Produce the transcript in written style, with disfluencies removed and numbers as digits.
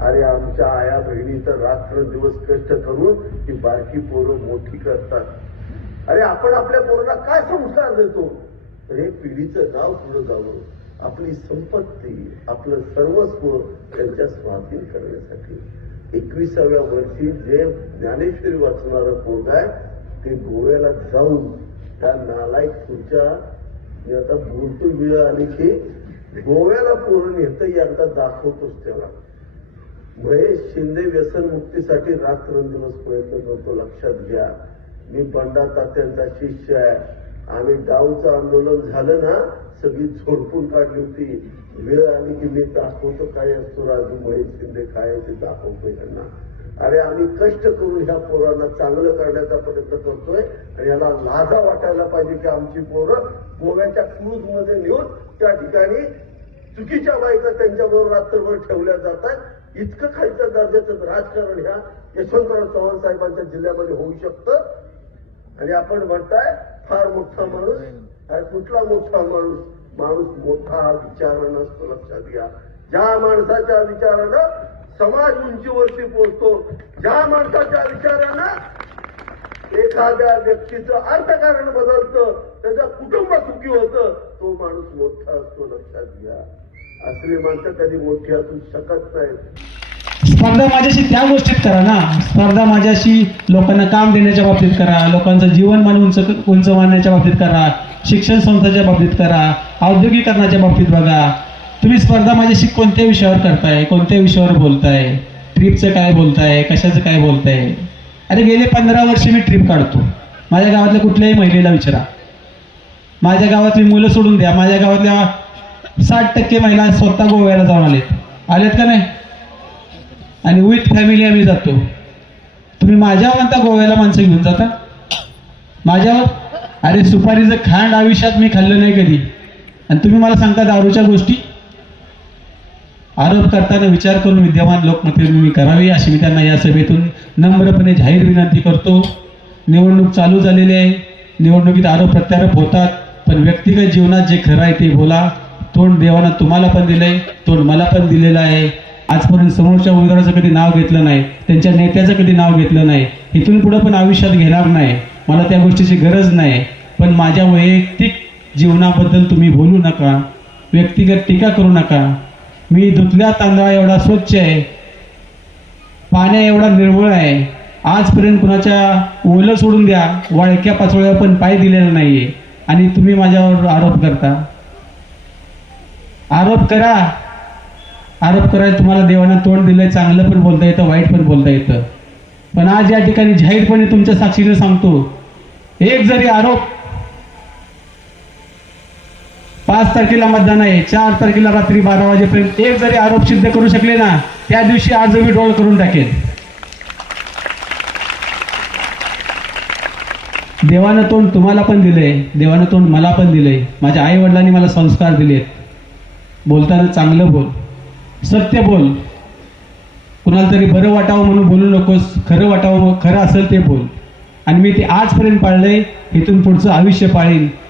अरे आमच्या आया बहिणी तर रात्रंदिवस कष्ट करून ती बारकी पोरं मोठी करतात। अरे आपण आपल्या पोरांना काय संस्कार देतो? हे पिढीचं नाव पुढे जावं, आपली संपत्ती, आपलं सर्वस्व त्यांच्या स्वाधीन करण्यासाठी 21व्या वर्षी जे ज्ञानेश्वरी वाचणारं पोरग आहे ते गोव्याला जाऊन त्या नालायक पुढच्या मी आता बोलतो वेळ आली की गोव्याला पोरण येतं एकदा दाखवतोच त्याला। महेश शिंदे व्यसनमुक्तीसाठी रात्रंदिवस प्रयत्न करतो, लक्षात घ्या। मी बंडा तात्यांचा शिष्य आहे। आम्ही डाऊचं आंदोलन झालं ना, सगळी झोडपून काढली होती। वेळ आली की मी दाखवतो काय असतो राजू महेश शिंदे काय ते दाखवतोय त्यांना। अरे आम्ही कष्ट करून ह्या पोरांना चांगलं करण्याचा प्रयत्न करतोय आणि याला लाजा वाटायला पाहिजे की आमची पोरं गोव्याच्या क्रूज मध्ये नेऊन त्या ठिकाणी चुकीच्या बायका त्यांच्याबरोबर रात्रभर ठेवल्या जातात। इतकं खालच्या दर्जाचं राजकारण ह्या यशवंतराव चव्हाण साहेबांच्या जिल्ह्यामध्ये होऊ शकतं। आणि आपण म्हणताय फार मोठा माणूस, अरे कुठला मोठा माणूस? माणूस मोठा हा विचारानं असतो, लक्षात घ्या। ज्या माणसाच्या विचारानं समाज उंचीवरती पोहोचतो, ज्या माणसाच्या विचारानं एखाद्या व्यक्तीचं अर्थकारण बदलतं, त्याचं कुटुंब सुखी होतं, तो माणूस मोठा असतो, लक्षात घ्या। असली माणसं कधी मोठी असू शकत नाहीत। स्पर्धा माझ्याशी त्या गोष्टीत करा ना, स्पर्धा माझ्याशी लोकांना काम देण्याच्या बाबतीत करा, लोकांचं जीवनमान उंच मानण्याच्या बाबतीत करा, शिक्षण संस्थांच्या बाबतीत करा, औद्योगिकरणाच्या बाबतीत बघा। तुम्ही स्पर्धा माझ्याशी कोणत्या विषयावर करताय, कोणत्या विषयावर बोलताय, ट्रिपचं काय बोलताय, कशाचं काय बोलताय? अरे गेले 15 वर्ष मी ट्रिप काढतो। माझ्या गावातल्या कुठल्याही महिलेला विचारा, माझ्या गावातली मुलं सोडून द्या, माझ्या गावातल्या 60% महिला स्वतः गोव्याला जाऊन आलेत का नाही? आणि विथ फॅमिली आम्ही जातो। तुम्ही माझ्यावर म्हणता गोव्याला माणसं घेऊन जाता माझ्यावर? अरे सुपारीचं खांड आयुष्यात मी खाल्लं नाही कधी, आणि तुम्ही मला सांगता दारूच्या गोष्टी। आरोप करताना विचार करून विद्यमान लोकप्रतिनिधी करावी अशी मी त्यांना या सभेतून नम्रपणे जाहीर विनंती करतो। निवडणूक चालू झालेली आहे, निवडणुकीत आरोप प्रत्यारोप होतात, पण व्यक्तिगत जीवनात जे खरं आहे ते बोला। तोंड देवानं तुम्हाला पण दिलंय, तोंड मला पण दिलेलं आहे। आजपर्यंत समोरच्या उमेदवाराचं कधी नाव घेतलं नाही, त्यांच्या नेत्याचं कधी नाव घेतलं नाही, इथून पुढे पण आयुष्यात घेणार नाही। मला त्या गोष्टीची गरज नाही, पण माझ्या वैयक्तिक जीवनाबद्दल तुम्ही बोलू नका, व्यक्तिगत टीका करू नका। मी धुतल्या तांदळा एवढा स्वच्छ आहे, पाण्या एवढा निर्मळ आहे, आजपर्यंत कुणाच्या ओलं सोडून द्या, वाळक्या पाचोळ्यावर पण पाय दिलेला नाहीये, आणि तुम्ही माझ्यावर आरोप करता। आरोप करा, आरोप करायला तुम्हाला देवानं तोंड दिलंय, चांगलं पण बोलता येतं, वाईट पण बोलता येतं। पण आज या ठिकाणी जाहीरपणे तुमच्या साक्षीने सांगतो, एक जरी आरोप 5 तारखेला मतदान आहे, 4 तारखेला रात्री 12 वाजेपर्यंत एक जरी आरोप सिद्ध करू शकले ना, त्या दिवशी आज मी डोळ करून टाकेन। देवानं तोंड तुम्हाला पण दिलंय, देवानं तोंड मला पण दिलंय। माझ्या आई वडिलांनी मला संस्कार दिलेत, बोलताना चांगलं बोल, सत्य बोल, कुणाला तरी बरं वाटावं म्हणून बोलू नकोस, खरं वाटावं, खरं असेल ते बोल। आणि मी ते आजपर्यंत पाळलंय, इथून पुढचं आयुष्य पाळीन।